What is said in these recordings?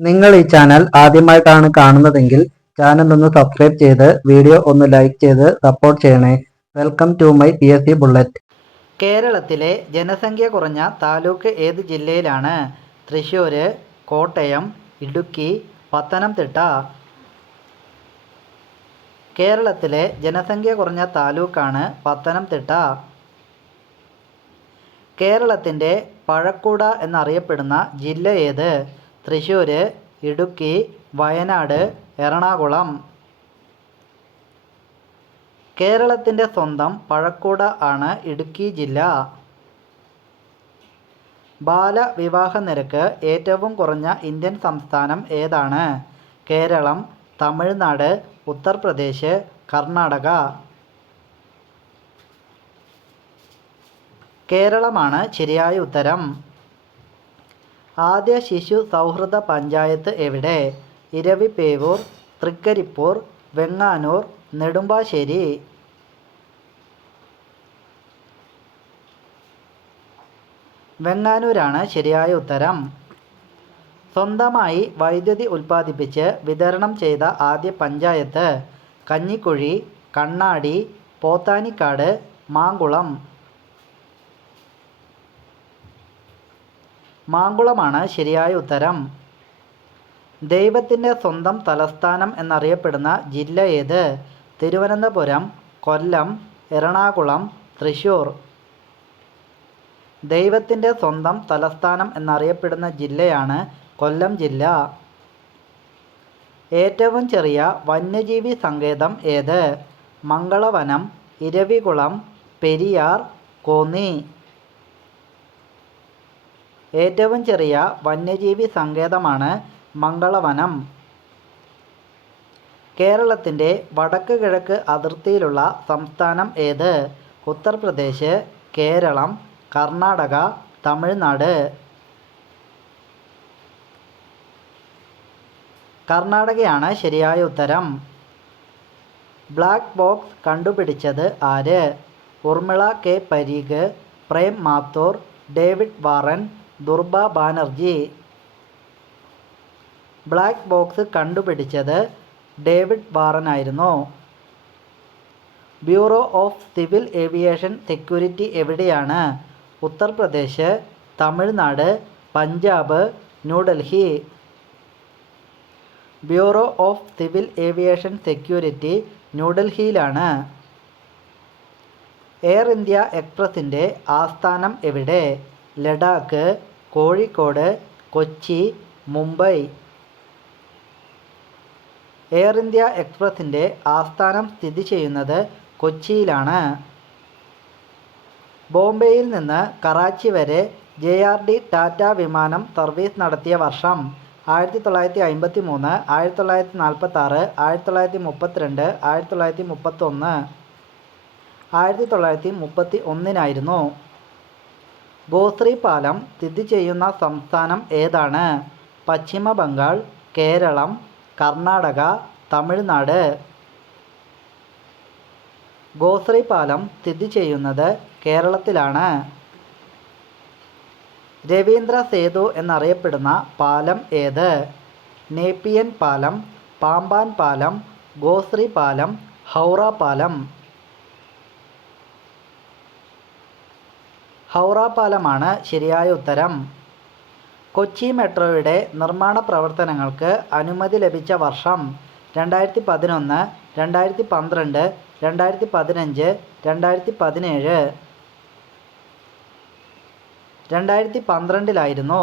നിങ്ങൾ ഈ ചാനൽ ആദ്യമായിട്ടാണ് കാണുന്നതെങ്കിൽ ചാനൽ ഒന്ന് സബ്സ്ക്രൈബ് ചെയ്ത് വീഡിയോ ഒന്ന് ലൈക്ക് ചെയ്ത് സപ്പോർട്ട് ചെയ്യണേ. Welcome to my P S C bullet കേരളത്തിലെ ജനസംഖ്യ കുറഞ്ഞ താലൂക്ക് ഏത് ജില്ലയിലാണ്? തൃശ്ശൂർ കോട്ടയം ഇടുക്കി പത്തനംതിട്ട. കേരളത്തിലെ ജനസംഖ്യ കുറഞ്ഞ താലൂക്കാണ് പത്തനംതിട്ട. കേരളത്തിന്റെ പഴക്കൂട എന്നറിയപ്പെടുന്ന ജില്ല ഏത്? തൃശ്ശൂർ ഇടുക്കി വയനാട് എറണാകുളം. കേരളത്തിന്റെ സ്വന്തം പഴക്കൂട ആണ് ഇടുക്കി ജില്ല. ബാലവിവാഹ നിരക്ക് ഏറ്റവും കുറഞ്ഞ ഇന്ത്യൻ സംസ്ഥാനം ഏതാണ്? കേരളം തമിഴ്നാട് ഉത്തർപ്രദേശ് കർണാടക. കേരളമാണ് ശരിയായ ഉത്തരം. ആദ്യ ശിശു സൗഹൃദ പഞ്ചായത്ത് എവിടെ? ഇരവിപേവൂർ തൃക്കരിപ്പൂർ വെങ്ങാനൂർ നെടുമ്പാശ്ശേരി. വെങ്ങാനൂരാണ് ശരിയായ ഉത്തരം. സ്വന്തമായി വൈദ്യുതി ഉൽപ്പാദിപ്പിച്ച് വിതരണം ചെയ്ത ആദ്യ പഞ്ചായത്ത് കഞ്ഞിക്കുഴി കണ്ണാടി പോത്താനിക്കാട് മാങ്കുളം. മാങ്കുളമാണ് ശരിയായ ഉത്തരം. ദൈവത്തിന്റെ സ്വന്തം തലസ്ഥാനം എന്നറിയപ്പെടുന്ന ജില്ല ഏത്? തിരുവനന്തപുരം കൊല്ലം എറണാകുളം തൃശൂർ ദൈവത്തിന്റെ സ്വന്തം തലസ്ഥാനം എന്നറിയപ്പെടുന്ന ജില്ലയാണ് കൊല്ലം ജില്ല. ഏറ്റവും ചെറിയ വന്യജീവി സങ്കേതം ഏത്? മംഗളവനം ഇരവികുളം പെരിയാർ കോന്നി. ഏറ്റവും ചെറിയ വന്യജീവി സങ്കേതമാണ് മംഗളവനം. കേരളത്തിന്റെ വടക്ക് കിഴക്ക് അതിർത്തിയിലുള്ള സംസ്ഥാനം ഏത്? ഉത്തർപ്രദേശ് കേരളം കർണാടക തമിഴ്നാട്. കർണാടകയാണ് ശരിയായ ഉത്തരം. ബ്ലാക്ക് ബോക്സ് കണ്ടുപിടിച്ചത് ആര്? Urmila K. Parikh Prem Mathur David Warren Durba Banerjee. Black box കണ്ടുപിടിച്ചത് ഡേവിഡ് വാറൻ ആയിരുന്നു bureau of civil aviation security എവിടെയാണ്? Uttar Pradesh Tamil Nadu Punjab New Delhi. Bureau of civil aviation security ന്യൂഡൽഹിയിലാണ്. Air India എക്സ്പ്രസിന്റെ ആസ്ഥാനം എവിടെ? Ladakh Kozhikode Kochi Mumbai. Air India എക്സ്പ്രസിന്റെ ആസ്ഥാനം സ്ഥിതി ചെയ്യുന്നത് കൊച്ചിയിലാണ്. ബോംബെയിൽ നിന്ന് കറാച്ചി വരെ ജെ ആർ ഡി ടാറ്റ വിമാനം സർവീസ് നടത്തിയ വർഷം ആയിരത്തി തൊള്ളായിരത്തി അമ്പത്തി മൂന്ന് ആയിരത്തി തൊള്ളായിരത്തി നാൽപ്പത്താറ് ആയിരത്തി തൊള്ളായിരത്തി മുപ്പത്തിരണ്ട് ആയിരത്തി തൊള്ളായിരത്തി മുപ്പത്തൊന്ന് ആയിരത്തി തൊള്ളായിരത്തി മുപ്പത്തി ഒന്നിനായിരുന്നു ഗോശ്രീ പാലം സ്ഥിതി ചെയ്യുന്ന സംസ്ഥാനം ഏതാണ്? പശ്ചിമ ബംഗാൾ കേരളം കർണാടക തമിഴ്നാട്. ഗോശ്രീ പാലം സ്ഥിതി ചെയ്യുന്നത് കേരളത്തിലാണ്. രവീന്ദ്ര സേതു എന്നറിയപ്പെടുന്ന പാലം ഏത്? നേപ്പിയൻ പാലം പാമ്പാൻ പാലം ഗോശ്രീ പാലം ഹൗറ പാലം. ഹൗറ പാലമാണ് ശരിയായ ഉത്തരം. കൊച്ചി മെട്രോയുടെ നിർമ്മാണ പ്രവർത്തനങ്ങൾക്ക് അനുമതി ലഭിച്ച വർഷം രണ്ടായിരത്തി പതിനൊന്ന് രണ്ടായിരത്തി പന്ത്രണ്ട് രണ്ടായിരത്തി പതിനഞ്ച് രണ്ടായിരത്തി പതിനേഴ് രണ്ടായിരത്തി പന്ത്രണ്ടിലായിരുന്നു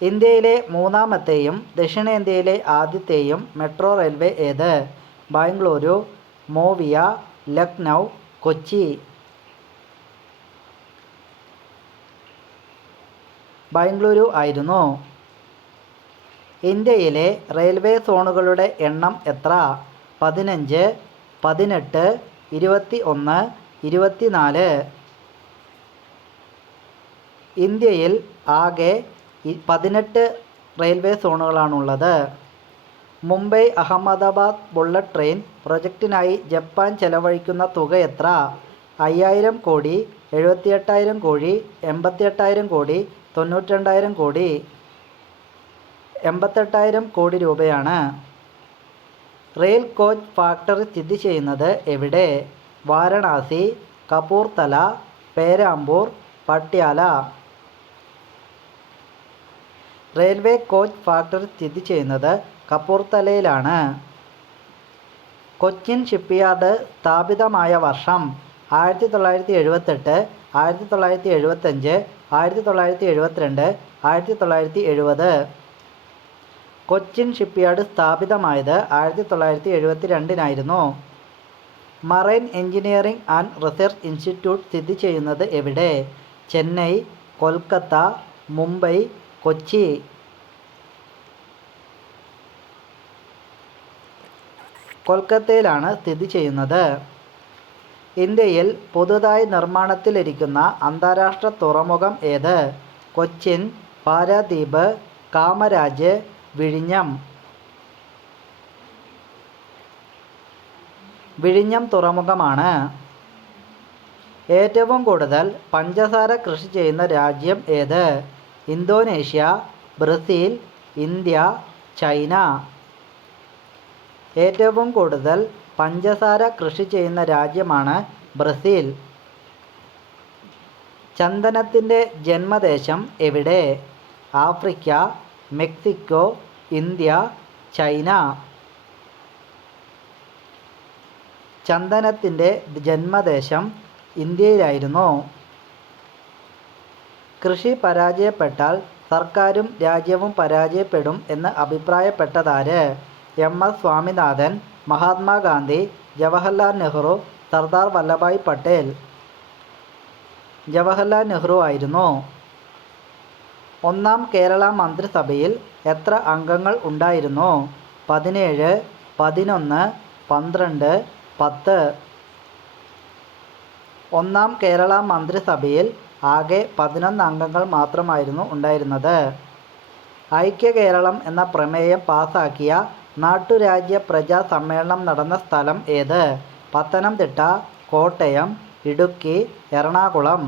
ഇന്ത്യയിലെ മൂന്നാമത്തെയും ദക്ഷിണേന്ത്യയിലെ ആദ്യത്തെയും മെട്രോ റെയിൽവേ ഏത്? ബാംഗ്ലൂരു മോവിയ ലക്നൗ കൊച്ചി. ബാംഗ്ലൂരു ആയിരുന്നു ഇന്ത്യയിലെ റെയിൽവേ സോണുകളുടെ എണ്ണം എത്ര? പതിനഞ്ച് പതിനെട്ട് ഇരുപത്തി ഒന്ന് ഇരുപത്തിനാല്. ഇന്ത്യയിൽ ആകെ പതിനെട്ട് റെയിൽവേ സോണുകളാണുള്ളത്. മുംബൈ അഹമ്മദാബാദ് ബുള്ളറ്റ് ട്രെയിൻ പ്രൊജക്റ്റിനായി ജപ്പാൻ ചെലവഴിക്കുന്ന തുക എത്ര? അയ്യായിരം കോടി എഴുപത്തിയെട്ടായിരം കോടി എൺപത്തിയെട്ടായിരം കോടി തൊണ്ണൂറ്റി രണ്ടായിരം കോടി എൺപത്തെട്ടായിരം കോടി രൂപയാണ് റെയിൽ കോച്ച് ഫാക്ടറി സ്ഥിതി ചെയ്യുന്നത് എവിടെ? Varanasi Kapurthala Perambur Patiala. Railway coach factory സ്ഥിതി ചെയ്യുന്നത് കപൂർത്തലയിലാണ്. കൊച്ചിൻ ഷിപ്പ്യാർഡ് സ്ഥാപിതമായ വർഷം ആയിരത്തി തൊള്ളായിരത്തി എഴുപത്തെട്ട് ആയിരത്തി തൊള്ളായിരത്തി എഴുപത്തഞ്ച് ആയിരത്തി തൊള്ളായിരത്തി എഴുപത്തിരണ്ട് ആയിരത്തി തൊള്ളായിരത്തി എഴുപത് കൊച്ചിൻ ഷിപ്പ്യാർഡ് സ്ഥാപിതമായത് ആയിരത്തി തൊള്ളായിരത്തി എഴുപത്തി രണ്ടിനായിരുന്നു marine engineering and research institute സ്ഥിതി ചെയ്യുന്നത് എവിടെ? ചെന്നൈ കൊൽക്കത്ത മുംബൈ കൊച്ചി. കൊൽക്കത്തയിലാണ് സ്ഥിതി ചെയ്യുന്നത്. ഇന്ത്യയിൽ പുതുതായി നിർമ്മാണത്തിലിരിക്കുന്ന അന്താരാഷ്ട്ര തുറമുഖം ഏത്? കൊച്ചിൻ പാരാദ്വീപ് കാമരാജ് വിഴിഞ്ഞം. വിഴിഞ്ഞം തുറമുഖമാണ്. ഏറ്റവും കൂടുതൽ പഞ്ചസാര കൃഷി ചെയ്യുന്ന രാജ്യം ഏത്? Indonesia Brazil India China. ഏറ്റവും കൂടുതൽ പഞ്ചസാര കൃഷി ചെയ്യുന്ന രാജ്യമാണ് ബ്രസീൽ. ചന്ദനത്തിന്റെ ജന്മദേശം എവിടെ? Africa Mexico India China. ചന്ദനത്തിന്റെ ജന്മദേശം ഇന്ത്യയിലായിരുന്നു. കൃഷി പരാജയപ്പെട്ടാൽ സർക്കാരും രാജ്യവും പരാജയപ്പെടും എന്ന് അഭിപ്രായപ്പെട്ടതാര്? എം. എസ്. സ്വാമിനാഥൻ മഹാത്മാഗാന്ധി ജവഹർലാൽ നെഹ്റു സർദാർ വല്ലഭായ് പട്ടേൽ. ജവഹർലാൽ നെഹ്റു ആയിരുന്നു. ഒന്നാം കേരള മന്ത്രിസഭയിൽ എത്ര അംഗങ്ങൾ ഉണ്ടായിരുന്നു? പതിനേഴ് പതിനൊന്ന് പന്ത്രണ്ട് പത്ത്. ഒന്നാം കേരള മന്ത്രിസഭയിൽ ആകെ പതിനൊന്ന് അംഗങ്ങൾ മാത്രമായിരുന്നു ഉണ്ടായിരുന്നത്. ഐക്യ കേരളം എന്ന പ്രമേയം പാസാക്കിയ നാട്ടുരാജ്യ പ്രജാ സമ്മേളനം നടന്ന സ്ഥലം ഏത്? പത്തനംതിട്ട കോട്ടയം ഇടുക്കി എറണാകുളം.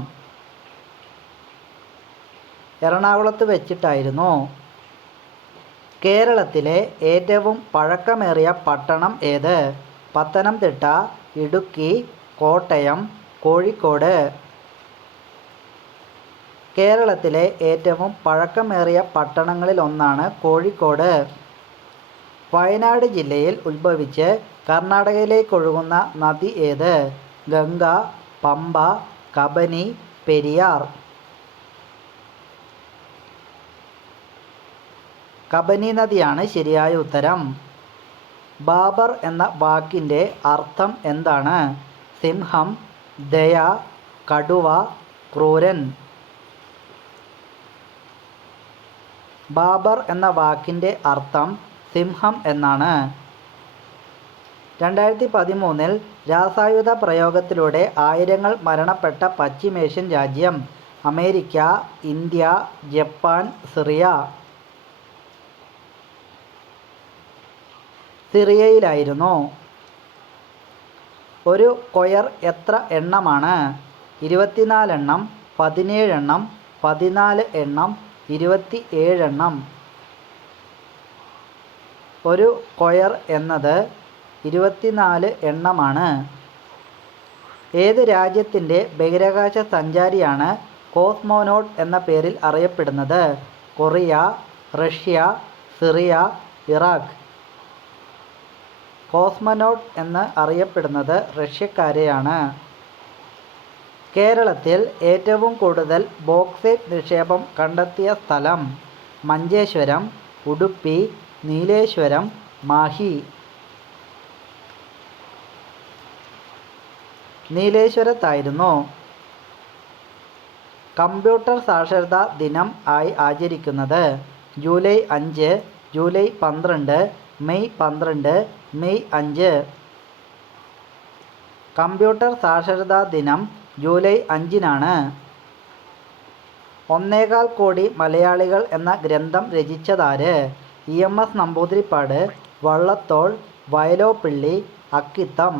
എറണാകുളത്ത് വെച്ചിട്ടായിരുന്നു. കേരളത്തിലെ ഏറ്റവും പഴക്കമേറിയ പട്ടണം ഏത്? പത്തനംതിട്ട ഇടുക്കി കോട്ടയം കോഴിക്കോട്. കേരളത്തിലെ ഏറ്റവും പഴക്കമേറിയ പട്ടണങ്ങളിലൊന്നാണ് കോഴിക്കോട്. വയനാട് ജില്ലയിൽ ഉത്ഭവിച്ച് കർണാടകയിലേക്കൊഴുകുന്ന നദി ഏത്? ഗംഗ പമ്പ കബനി പെരിയാർ. കബനി നദിയാണ് ശരിയായ ഉത്തരം. ബാബർ എന്ന വാക്കിന്റെ അർത്ഥം എന്താണ്? സിംഹം ദയ കടുവ ക്രൂരൻ. ബാബർ എന്ന വാക്കിന്റെ അർത്ഥം സിംഹം എന്നാണ്. രണ്ടായിരത്തി പതിമൂന്നിൽ രാസായുധ പ്രയോഗത്തിലൂടെ ആയിരങ്ങൾ മരണപ്പെട്ട പശ്ചിമേഷ്യൻ രാജ്യം അമേരിക്ക ഇന്ത്യ ജപ്പാൻ സിറിയ. സിറിയയിലായിരുന്നു. ഒരു കൊയർ എത്ര എണ്ണമാണ്? ഇരുപത്തിനാലെണ്ണം പതിനേഴെണ്ണം പതിനാല് എണ്ണം ഇരുപത്തി ഏഴെണ്ണം ഒരു കൊയർ എന്നത് ഇരുപത്തിനാല് എണ്ണമാണ്. ഏത് രാജ്യത്തിന്റെ ബഹിരാകാശ സഞ്ചാരിയാണ് കോസ്മോനോട്ട് എന്ന പേരിൽ അറിയപ്പെടുന്നത്? Korea Russia Syria Iraq. Cosmonaut എന്ന് അറിയപ്പെടുന്നത് റഷ്യക്കാരെയാണ്. കേരളത്തിൽ ഏറ്റവും കൂടുതൽ ബോക്സൈറ്റ് നിക്ഷേപം കണ്ടെത്തിയ സ്ഥലം മഞ്ചേശ്വരം ഉടുപ്പി നീലേശ്വരം മാഹി. നീലേശ്വരത്തായിരുന്നു. കമ്പ്യൂട്ടർ സാക്ഷരതാ ദിനം ആയി ആചരിക്കുന്നത്. ജൂലൈ അഞ്ച് ജൂലൈ പന്ത്രണ്ട് മെയ് പന്ത്രണ്ട് മെയ് അഞ്ച്. കമ്പ്യൂട്ടർ സാക്ഷരതാ ദിനം ജൂലൈ അഞ്ചിനാണ്. ഒന്നേകാൽ കോടി മലയാളികൾ എന്ന ഗ്രന്ഥം രചിച്ചതാര്? E M S Namboodiripad Vallathol Vyloppilli Akkitham.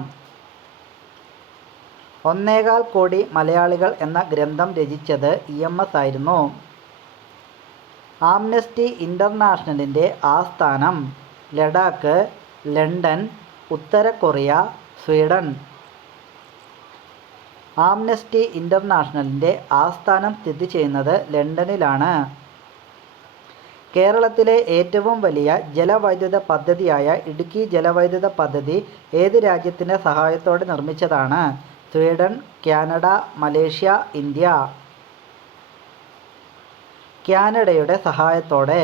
ഒന്നേകാൽ കോടി മലയാളികൾ എന്ന ഗ്രന്ഥം രചിച്ചത് ഇ എം എസ് ആയിരുന്നു. ആംനസ്റ്റി ഇന്റർനാഷണലിന്റെ ആസ്ഥാനം ലഡാക്ക് ലണ്ടൻ ഉത്തര കൊറിയ സ്വീഡൻ. ആംനസ്റ്റി ഇന്റർനാഷണലിന്റെ ആസ്ഥാനം സ്ഥിതി ചെയ്യുന്നത് ലണ്ടനിലാണ്. കേരളത്തിലെ ഏറ്റവും വലിയ ജലവൈദ്യുത പദ്ധതിയായ ഇടുക്കി ജലവൈദ്യുത പദ്ധതി ഏത് രാജ്യത്തിന്റെ സഹായത്തോടെ നിർമ്മിച്ചതാണ്? Sweden Canada Malaysia India. കാനഡയുടെ സഹായത്തോടെ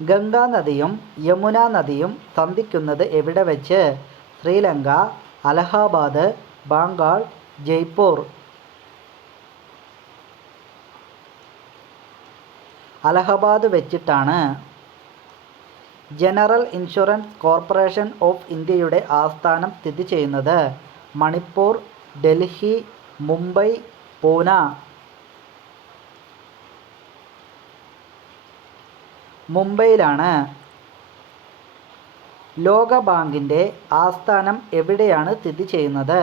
ഗംഗാ നദിയും യമുന നദിയും സന്ധിക്കുന്നത് എവിടെ വെച്ച്? ശ്രീലങ്ക അലഹാബാദ് ബംഗാൾ ജയ്പൂർ. അലഹബാദ് വെച്ചിട്ടാണ് ജനറൽ ഇൻഷുറൻസ് കോർപ്പറേഷൻ ഓഫ് ഇന്ത്യയുടെ ആസ്ഥാനം സ്ഥിതി ചെയ്യുന്നത്. മണിപ്പൂർ ഡൽഹി മുംബൈ പൂന. മുംബൈയിലാണ് ലോകബാങ്കിന്റെ ആസ്ഥാനം എവിടെയാണ് സ്ഥിതി ചെയ്യുന്നത്?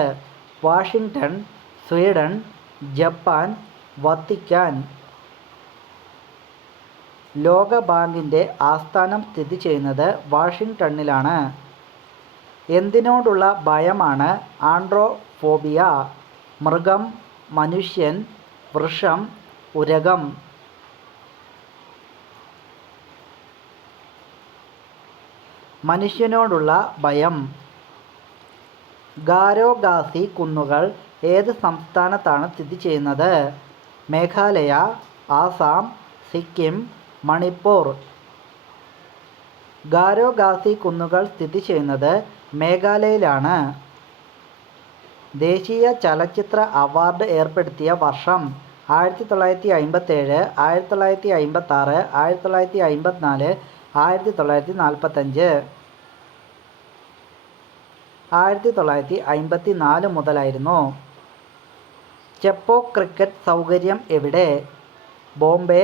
Washington Sweden Japan Vatican. ലോകബാങ്കിന്റെ ആസ്ഥാനം സ്ഥിതി ചെയ്യുന്നത് വാഷിങ്ടണിലാണ് എന്തിനോടുള്ള ഭയമാണ് ആൻഡ്രോഫോബിയ? മൃഗം മനുഷ്യൻ വൃക്ഷം ഉരകം. മനുഷ്യനോടുള്ള ഭയം. ഗാരോഗാസി കുന്നുകൾ ഏത് സംസ്ഥാനത്താണ് സ്ഥിതി ചെയ്യുന്നത്? മേഘാലയ ആസാം സിക്കിം മണിപ്പൂർ. ഗാരോ ഖാസി കുന്നുകൾ സ്ഥിതി ചെയ്യുന്നത് മേഘാലയയിലാണ്. ദേശീയ ചലച്ചിത്ര അവാർഡ് ഏർപ്പെടുത്തിയ വർഷം ആയിരത്തി തൊള്ളായിരത്തി അമ്പത്തേഴ് ആയിരത്തി തൊള്ളായിരത്തി അമ്പത്താറ് ആയിരത്തി തൊള്ളായിരത്തി അമ്പത്തിനാല് ആയിരത്തി തൊള്ളായിരത്തി നാൽപ്പത്തഞ്ച് ആയിരത്തി തൊള്ളായിരത്തി അമ്പത്തി നാല് മുതലായിരുന്നു. ചെപ്പോ ക്രിക്കറ്റ് സൗകര്യം എവിടെ? ബോംബെ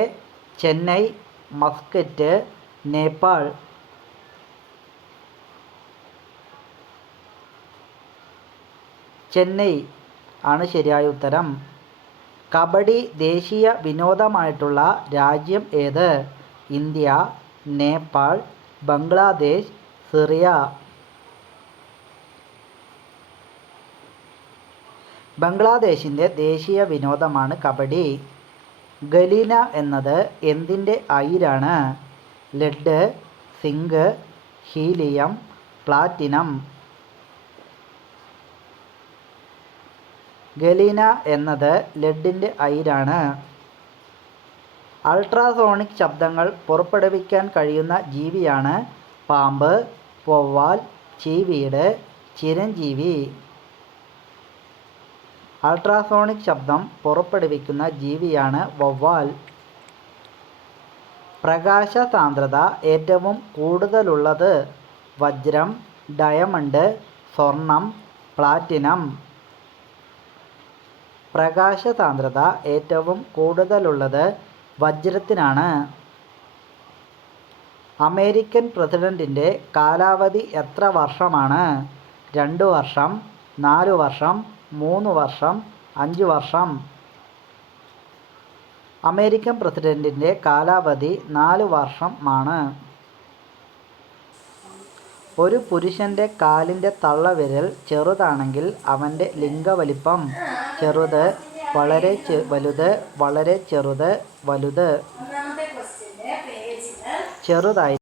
ചെന്നൈ മസ്കറ്റ് നേപ്പാൾ ചെന്നൈ ആണ് ശരിയായ ഉത്തരം. കബഡി ദേശീയ വിനോദമായിട്ടുള്ള രാജ്യം ഏത്? India Nepal Bangladesh Syria. ബംഗ്ലാദേശിന്റെ ദേശീയ വിനോദമാണ് കബഡി. ഗലീന എന്നത് എന്തിന്റെ അയിരാണ് lead zinc helium platinum. Galena എന്നത് ലെഡിന്റെ അയിരാണ് അൾട്രാസോണിക് ശബ്ദങ്ങൾ പുറപ്പെടുവിക്കാൻ കഴിയുന്ന ജീവിയാണ് പാമ്പ് വവ്വാൽ ചീവീട് ചിരഞ്ജീവി. അൾട്രാസോണിക് ശബ്ദം പുറപ്പെടുവിക്കുന്ന ജീവിയാണ് വവ്വാൽ. പ്രകാശ സാന്ദ്രത ഏറ്റവും കൂടുതലുള്ളത് വജ്രം ഡയമണ്ട് സ്വർണം പ്ലാറ്റിനം. പ്രകാശ സാന്ദ്രത ഏറ്റവും കൂടുതലുള്ളത് വജ്രത്തിനാണ്. അമേരിക്കൻ പ്രസിഡന്റിന്റെ കാലാവധി എത്ര വർഷമാണ്? രണ്ട് വർഷം നാല് വർഷം മൂന്ന് വർഷം അഞ്ച് വർഷം. അമേരിക്കൻ പ്രസിഡന്റിന്റെ കാലാവധി നാല് വർഷമാണ്. ഒരു പുരുഷന്റെ കാലിന്റെ തള്ളവിരൽ ചെറുതാണെങ്കിൽ അവന്റെ ലിംഗവലിപ്പം ചെറുത് വളരെ വലുത് വളരെ ചെറുത് വലുത്. ചെറുതായി